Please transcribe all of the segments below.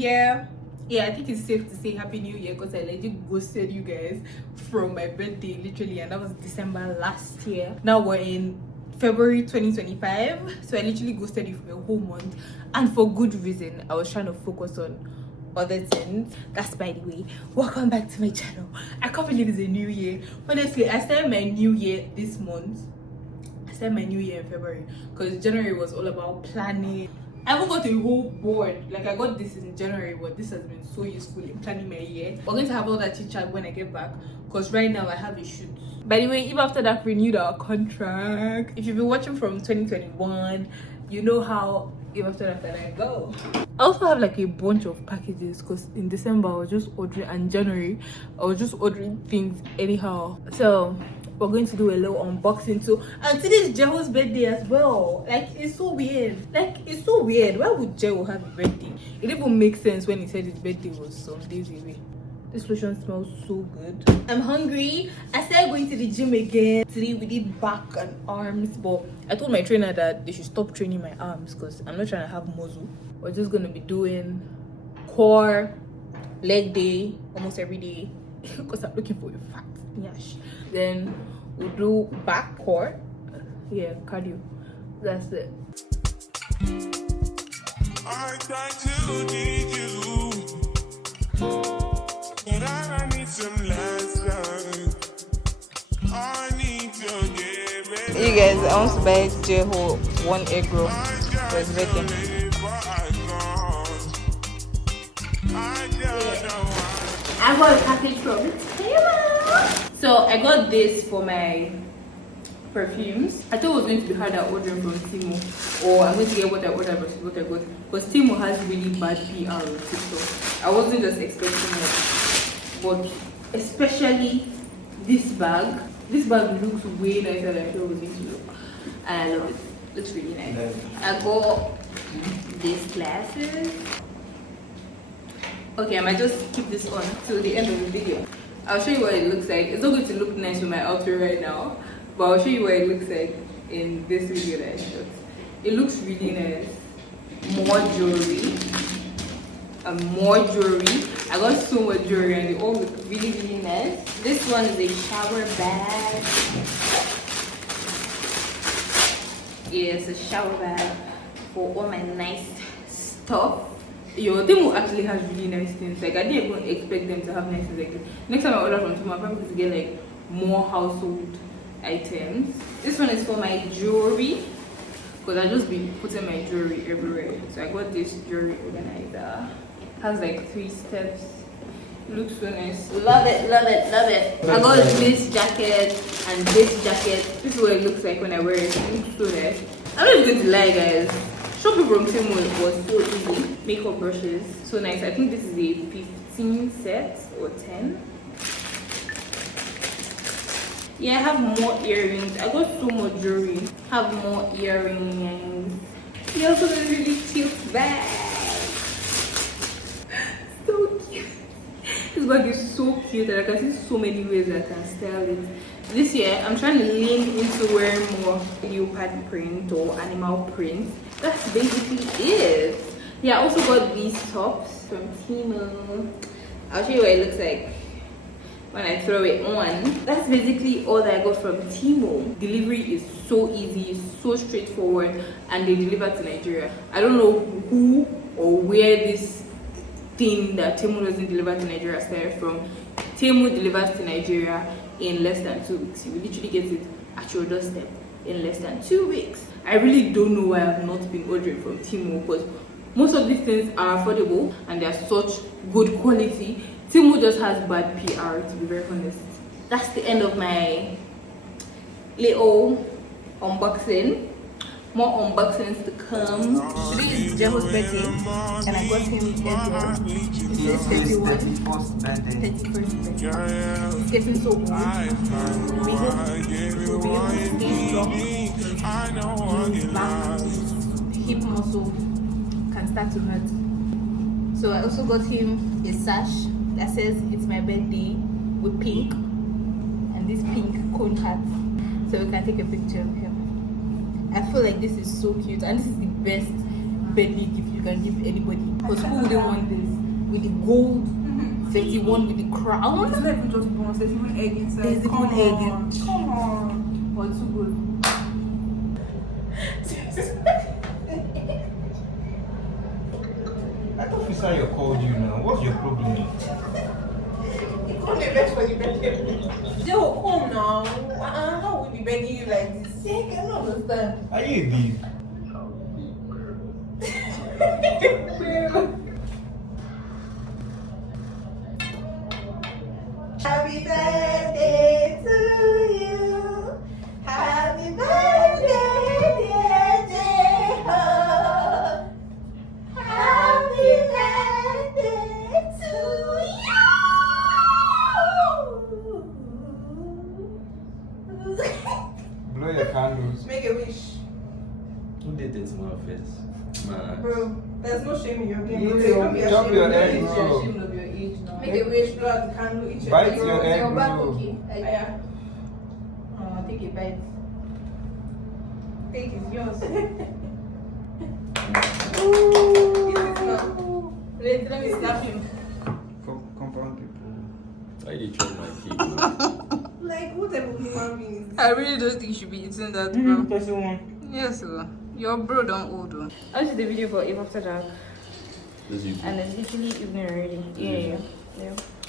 Year. Yeah, I think it's safe to say Happy New Year because I legit ghosted you guys from my birthday, literally, and that was December last year. Now we're in February 2025, so I literally ghosted you for a whole month, and for good reason. I was trying to focus on other things. That's by the way. Welcome back to my channel. I can't believe it's a new year. Honestly, I started my new year this month. I started my new year in February because January was all about planning. I haven't got a whole board. Like, I got this in January, but this has been so useful in planning my year. We're going to have all that chit chat when I get back because right now I have a shoot. By the way, if after that renewed our contract, if you've been watching from 2021, you know how if after that I go. I also have like a bunch of packages because in December I was just ordering, and January I was just ordering things anyhow. So we're going to do a little unboxing too, and today is Jeho's birthday as well. Like, it's so weird. Why would Jeho have a birthday? It didn't even make sense when he said his birthday was some days away. This lotion smells so good. I'm hungry. I started going to the gym again. Today we did back and arms, but I told my trainer that they should stop training my arms because I'm not trying to have muscle. We're just gonna be doing core, leg day almost every day because I'm looking for a fat yash. Then we'll do back, core, yeah, cardio. That's it. I try to need you, but I need some last time. I need to give it. Hey guys, I want to buy Jeho one egg roll for his birthday. I got a package from Temu. So I got this for my perfumes. I thought it was going to be harder ordering from Temu, or I'm going to get what I ordered versus what I got, because Temu has really bad PR on TikTok. I wasn't just expecting it, but especially this bag. This bag looks way nicer than I thought it was going to look, and I love it. Looks really nice. I got these glasses. Okay, I might just keep this on till the end of the video. I'll show you what it looks like. It's not going to look nice with my outfit right now, but I'll show you what it looks like in this video that I shot. It looks really nice. More jewelry. And more jewelry. I got so much jewelry and they all look really, really nice. This one is a shower bag. Yeah, it's a shower bag for all my nice stuff. Yo, Temu actually has really nice things. Like, I didn't even expect them to have nice things like this. Next time I order from Temu, I'm probably going to get like more household items. This one is for my jewelry because I just be putting my jewelry everywhere. So I got this jewelry organizer. Has like 3 steps. It looks so nice. Love it, love it, love it. I got this jacket and this jacket. This is what it looks like when I wear it. It looks so nice. I'm not going to lie, guys. Shopping from Temu was so easy. Makeup brushes, so nice. I think this is a 15 set or 10. Yeah, I have more earrings. I got so much jewelry. Have more earrings. He also got a really cute bag. So cute. This bag is so cute and I can see so many ways I can style it. This year, I'm trying to lean into wearing more leopard print or animal print. That's basically it. Yeah, I also got these tops from Temu. I'll show you what it looks like when I throw it on. That's basically all that I got from Temu. Delivery is so easy, so straightforward, and they deliver to Nigeria. I don't know who or where this thing that Temu doesn't deliver to Nigeria started from. Temu delivers to Nigeria in less than 2 weeks. You will literally get it at your doorstep in less than 2 weeks. I really don't know why I've not been ordering from Temu because most of these things are affordable and they are such good quality. Temu just has bad PR, to be very honest. That's the end of my little unboxing. More unboxings to come. Today is Jeho's birthday and I got him Edward. It says 31. 31st birthday. It's getting so old. We hope it will be able to stay strong. His back, hip muscle can start to hurt. So I also got him a sash that says it's my birthday with pink and this pink cone hat so we can take a picture of him. I feel like this is so cute and this is the best birthday gift you can give anybody. Because who wouldn't want this? With the gold 31 with the crown. It's not even just bones, there's even egg inside. There's even egg in. Come on. But too good. I thought Fisaya called you now. What's your problem? You call me best for the birthday. They will come now. How will be begging you like this? I cannot understand. Are you a babe? Happy birthday to you. Happy birthday, dear Jeho. Happy birthday to you. Blow your candles. Make a wish. Who did this one first? Man. Bro, there's no shame in your game. You Bro. too. Don't be Chop ashamed your of egg, your age. bro. Ashamed of your age now. Make a wish, blow out the candle, eat your Bite egg. your egg, Your back bro. okay? Yeah. Take a bite. Take is yours. Eat it now. Let me slap him. Compound people. Why did you try my cake? Like, what type of human being is this? I really don't think you should be eating that, bro. Yes, sir. Your bro don't old one. I did the video for Eve After Dark, This you. and it's literally evening already. Yeah.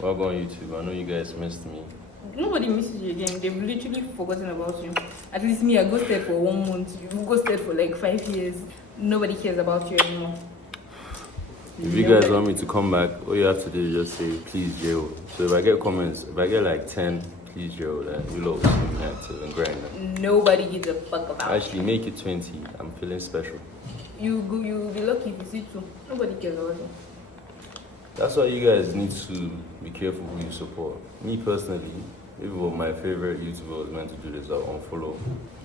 What about YouTube? I know you guys missed me. Nobody misses you again. They've literally forgotten about you. At least me, I ghosted for 1 month. You ghosted for like 5 years. Nobody cares about you anymore. If you guys want me to come back, all you have to do is just say, please, Jeho. So if I get comments, if I get like 10, please, Jeho, then you'll always see me active and grind. Nobody gives a fuck about you. Actually, make it 20. I'm feeling special. You'll be lucky if you see 2. Nobody cares about you. That's why you guys need to be careful who you support. Me personally, if my favorite YouTuber was meant to do this, I'll unfollow,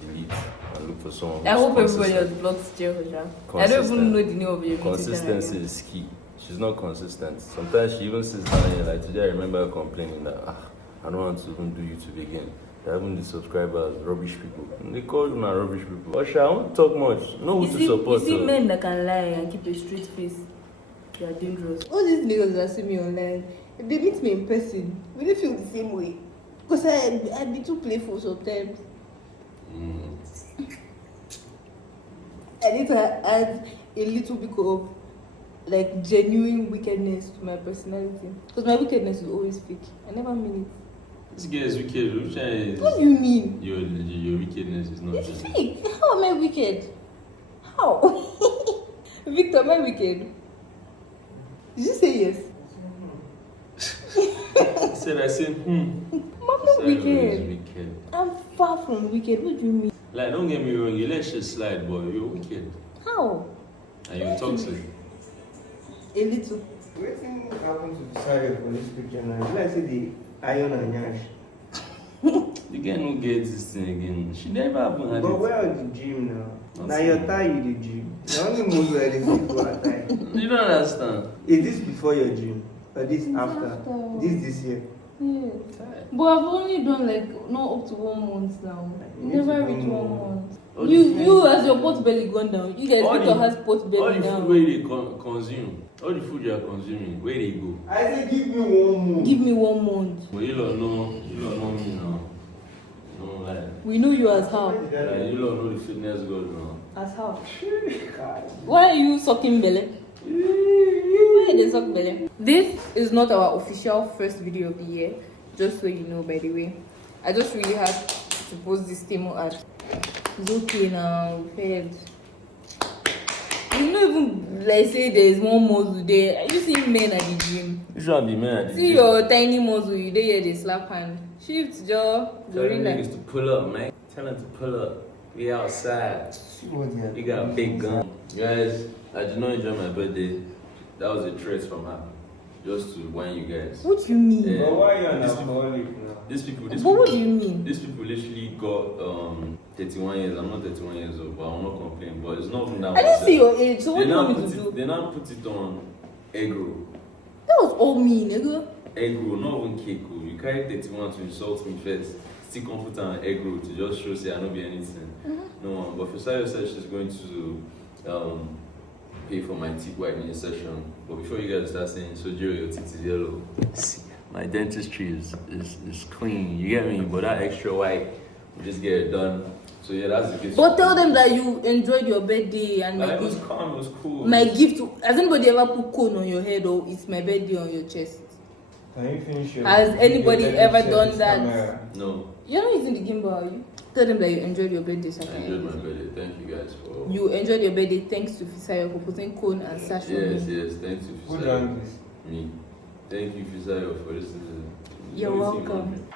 delete, and look for someone. I hope who's everybody has consistent. blocked Jeho. I don't even know the name of your YouTube Consistency channel. is key. She's not consistent. Sometimes she even sits down here, like today I remember her complaining that I don't want to even do YouTube again. That even the subscribers, rubbish people. And they call you now rubbish people. Osha, I won't talk much. Know who to support. You see men that can lie and keep a straight face. They are dangerous. All these niggas that see me online, if they meet me in person, we don't feel the same way. Because I'd be too playful sometimes. I need to add a little bit of like genuine wickedness to my personality. Because my wickedness is always fake. I never mean it. This guy is wicked. Which is What do you mean? your wickedness is not It's just fake. How am I wicked? How? Victor, am I wicked? Did you say yes? I said, I'm not Said wicked. it's wicked. I'm far from wicked. What do you mean? Like, don't get me wrong, you let shit slide, but you're wicked. How? And you're toxic. A little. What happened to Fisaya for this picture now? Let's say the iron and yash. The girl no get this thing again. She never even had But it. where are the gym now? Not Now seeing your it. tie you the gym. The only move where they see for a tie. You don't understand. Is this before your gym? Or this after? after. This year? Yeah. But I've only done like not up to 1 month now. You need to Never do reached more. 1 month. All You as your pot belly gone down. You guys All Victor the- has pot All belly the down. food where they consume, all the food you are consuming, where they go? I say give me 1 more. Give me 1 month. But you don't know me now. No, like, We know you as how. you don't know the fitness god now. As how. Why are you sucking belly? Why they suck belly? This is not our official first video of the year. Just so you know, by the way. I just really have to post this Temu ad. It's okay now, we've heard. You don't even like say there's one muscle there. Are you seeing men at the gym? You should be mad. See your tiny muscle, you there here they slap hand. Shift jaw, Tell them gorilla. niggas to pull up, man. Tell them to pull up. We outside. We got a big gun. Guys, I did not enjoy my birthday. That was a threat from her. Just to whine you guys. What do you mean? Yeah. But why are you an These alcoholic now? These people, But what do you mean? These people literally got 31 years. I'm not 31 years old, but I'm not complaining. But it's not even that I didn't much. see your age, so what They do you now want me put to it. do? They now put it on egg roll. That was all me, nigga. Egg roll, not even cake. Oh. You carry 31 to insult me first. Still come put on egg roll to just show say I don't be anything. No one. But Fisaya said she's going to pay for my teeth whitening session. But before you guys start saying, so Jerry, your teeth is yellow. See, my dentistry is clean. You get me? But that extra white, we just get it done. So yeah, that's the case. But tell them that you enjoyed your birthday and it was calm, it was cool. My gift. Has anybody ever put cone on your head or it's my birthday on your chest? Can you finish your... Has anybody your ever set done this that? camera? No. You're not using the gimbal, are you? Tell them that you enjoyed your birthday. I enjoyed my birthday. Thank you guys for... You enjoyed your birthday thanks to Fisayo for putting cone and sash on Yes, you. yes, thanks to Who Fisayo. done this? Me. Thank you, Fisayo, for this. You're welcome.